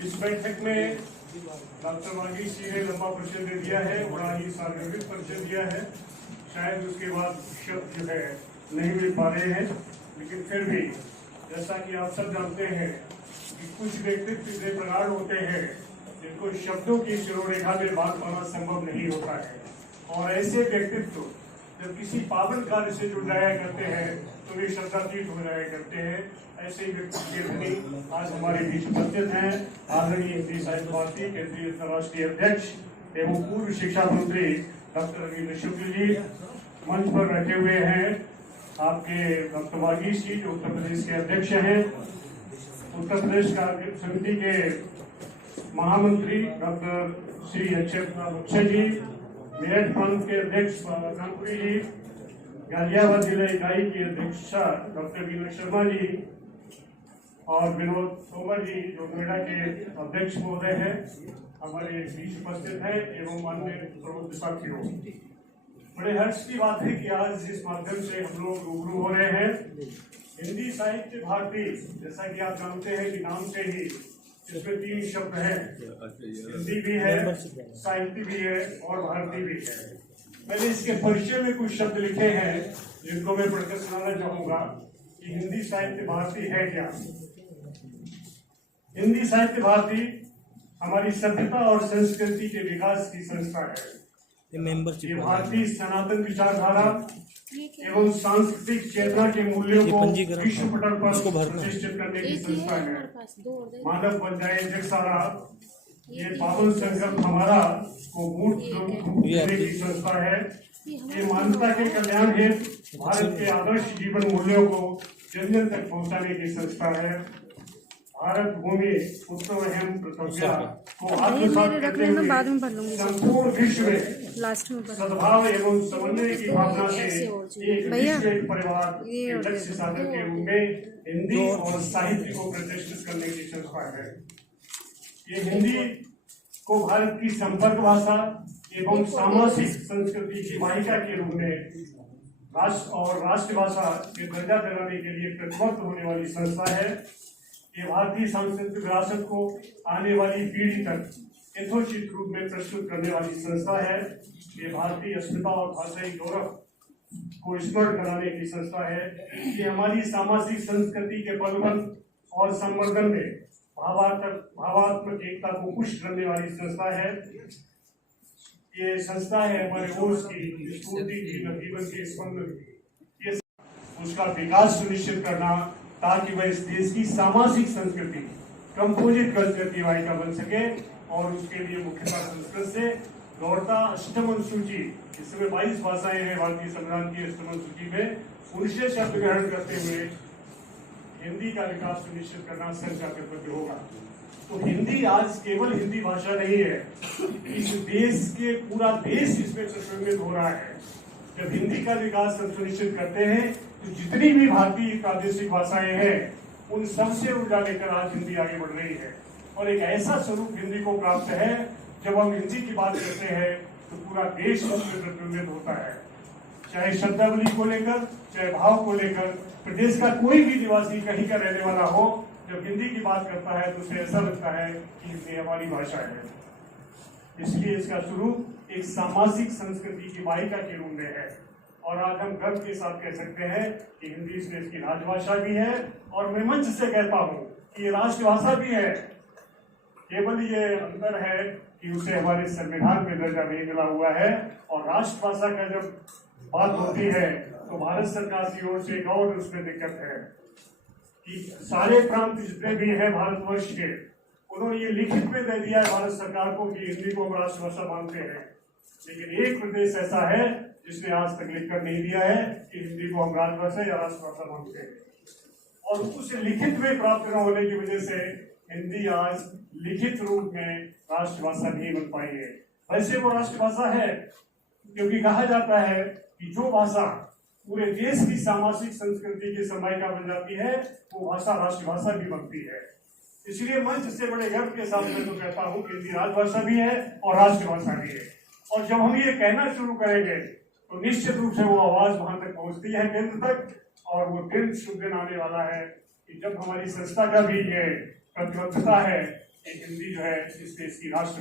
इस बैठक में डॉक्टर वागीश जी ने लंबा परिचय दे दिया है, बड़ा ही सार्वजनिक परिचय दिया है। शायद उसके बाद शब्द जो है नहीं मिल पा रहे हैं, लेकिन फिर भी जैसा कि आप सब जानते हैं कि कुछ व्यक्तित्व इतने प्रगाढ़ होते हैं जिनको शब्दों की शिरोरेखा में बात पाना संभव नहीं होता है, और ऐसे व्यक्तित्व जब किसी पावन कार्य से जुड़ जाया करते हैं तो वे शब्दातीत हो जाया करते हैं। ऐसे ही व्यक्ति के धनी आज हमारे बीच उपस्थित हैं आदरणीय हिंदी साहित्य भारती केंद्रीय राष्ट्रीय अध्यक्ष एवं पूर्व शिक्षा मंत्री डॉक्टर रविंद्र शुक्ल जी मंच पर बैठे हुए हैं। आपके डॉक्टर वागीश जी जो उत्तर प्रदेश के अध्यक्ष हैं, उत्तर प्रदेश कार्यक्रम समिति के महामंत्री डॉक्टर श्री अक्षय जी, मेरठ प्रांत के अध्यक्ष कानपुरी जी, गाजियाबाद जिला इकाई की अध्यक्षा डॉक्टर वीना शर्मा जी और विनोद तोमर जी जो नोएडा के अध्यक्ष महोदय हैं, हमारे बीच उपस्थित हैं एवं अन्य प्रमुख साथियों। बड़े हर्ष की बात है कि आज इस माध्यम से हम लोग रूबरू हो रहे हैं। हिंदी साहित्य भारती, जैसा कि आप जानते हैं कि नाम से ही इसमें 3 शब्द हैं, हिंदी भी है, साहित्य भी है और भारती भी है। मैंने इसके परिचय में कुछ शब्द लिखे हैं जिनको मैं पढ़कर सुनाना चाहूंगा कि हिंदी साहित्य भारती है क्या। हिंदी साहित्य भारती हमारी सभ्यता और संस्कृति के विकास की संस्था है। ये भारतीय सनातन विचारधारा एवं सांस्कृतिक चेतना के मूल्यों को विश्व पटल पर प्रतिष्ठित करने की संस्था है। मानव बन जाए जग सारा, ये पावन संकल्प हमारा को मूर्त रूप देने की संस्था है। ये मानवता के कल्याण हेतु भारत के आदर्श जीवन मूल्यों को जन जन तक पहुंचाने की संस्था है। भारत भूमि उत्तम प्रतिज्ञा को आत्मसात करते हुए संपूर्ण विश्व में सद्भाव एवं समन्वय की भावना से एक विश्व एक परिवार के लक्ष्य साधन के रूप में हिंदी और साहित्य को प्रतिष्ठित करने की संस्था है। ये हिंदी को भारत की संपर्क भाषा एवं सामाजिक संस्कृति की वाहिका के रूप में राष्ट्र और राष्ट्रभाषा के दर्जा दिलाने के लिए प्रतिबद्ध होने वाली संस्था है। ये भारतीय सांस्कृतिक विरासत को आने वाली पीढ़ी तक यथोचित रूप में प्रस्तुत करने वाली संस्था है। ये भारतीय अस्मिता और भाषाई गौरव को स्मरण कराने की संस्था है। ये हमारी सामाजिक संस्कृति के बलबल और संवर्धन में भावात्मक एकता को पुष्ट करने वाली संस्था है। ये संस्था है हमारे ओर की स्फूर्ति की, जीवन के स्पंदन की, ये उसका विकास सुनिश्चित करना ताकि वह इस देश की सामाजिक संस्कृति कंपोजिट कल्चर की वाहिका बन सके। और उसके लिए मुख्यतः संस्कृत से लौटता अष्टम अनुसूची, इस समय 22 भाषाएं हैं भारतीय संविधान की अष्टम अनुसूची में, उनसे शब्द ग्रहण करते हुए हिंदी का विकास सुनिश्चित करना सरकार का कर्तव्य होगा। तो हिंदी आज केवल हिंदी भाषा नहीं है, इस देश के पूरा देश इसमें प्रतिबिंबित हो रहा है। जब हिंदी का विकास हम सुनिश्चित करते हैं तो जितनी भी भारतीय प्रादेशिक भाषाएं हैं उन सबसे ऊर्जा लेकर आज हिंदी आगे बढ़ रही है। और एक ऐसा स्वरूप हिंदी को प्राप्त है, जब हम हिंदी की बात करते हैं तो पूरा देश उसमें प्रतिबिंबित होता है। चाहे शब्दावली को लेकर, चाहे भाव को लेकर, प्रदेश का कोई भी निवासी कहीं का रहने वाला हो, जब हिंदी की बात करता है तो उसे ऐसा लगता है कि हिंदी हमारी भाषा है। इसलिए इसका स्वरूप एक सामाजिक संस्कृति की वाहिका के रूप में है। और आज हम गर्व के साथ कह सकते हैं कि हिंदी इस देश की राजभाषा भी है, और मैं मंच से कहता हूं कि ये राष्ट्रभाषा भी है। केवल ये अंतर है कि उसे हमारे संविधान में दर्जा नहीं मिला हुआ है। और राष्ट्रभाषा का जब बात होती है तो भारत सरकार की ओर से एक और उसमें दिक्कत है कि सारे प्रांत जितने भी हैं भारतवर्ष के, उन्होंने ये लिखित में दे दिया है भारत सरकार को कि हिंदी को हम राष्ट्रभाषा मानते हैं। लेकिन एक प्रदेश ऐसा है जिसने आज तक लिखकर नहीं दिया है कि हिंदी को हम राजभाषा या राष्ट्रभाषा मानते हैं। और उसे लिखित में प्राप्त न होने की वजह से हिंदी आज लिखित रूप में राष्ट्रभाषा नहीं बन पाई है। वैसे वो राष्ट्रभाषा है क्योंकि कहा जाता है कि जो भाषा पूरे देश की सामाजिक संस्कृति की समायिका बन जाती है वो भाषा राष्ट्रभाषा भी बनती है। इसलिए मंच से बड़े गर्व के साथ मैं तो कहता हूँ कि हिंदी राजभाषा भी है और राष्ट्रभाषा भी है। और जब हम ये कहना शुरू करेंगे तो निश्चित रूप से वो आवाज वहां तक पहुंचती है केंद्र तक, और वो दिन शुभ दिन आने वाला है कि जब हमारी संस्था का भी ये प्रतिबद्धता है हिंदी जो है इस देश की राष्ट्र